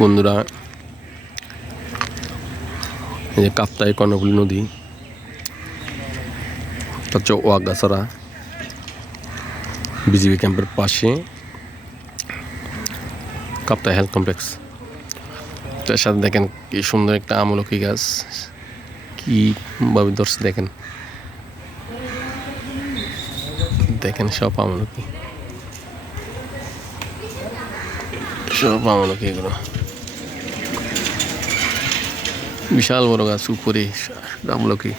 বন্ধুরা, এই যে কাপ্তাই কর্ণফুলী নদী, এটা হচ্ছে ওয়াগাছড়া বিজিবি ক্যাম্পের পাশে কাপ্তাই হেলথ কমপ্লেক্স। তো এর সাথে দেখেন কি সুন্দর একটা আমলকি গাছ, কি ভাবে ধরছে দেখেন, দেখেন সব আমলকি, সব আমলকি, এগুলো বিশাল বড় গাছ, উপরে আমলকি।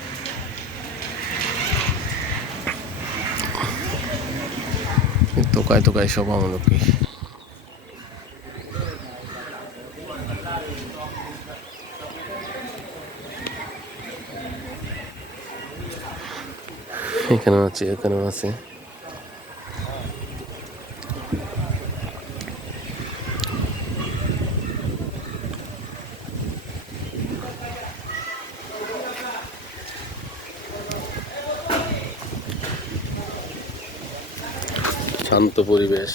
তোকায় তোকায় সব আমলকি। এখানেও আছে, এখানেও আছে। শান্ত পরিবেশ।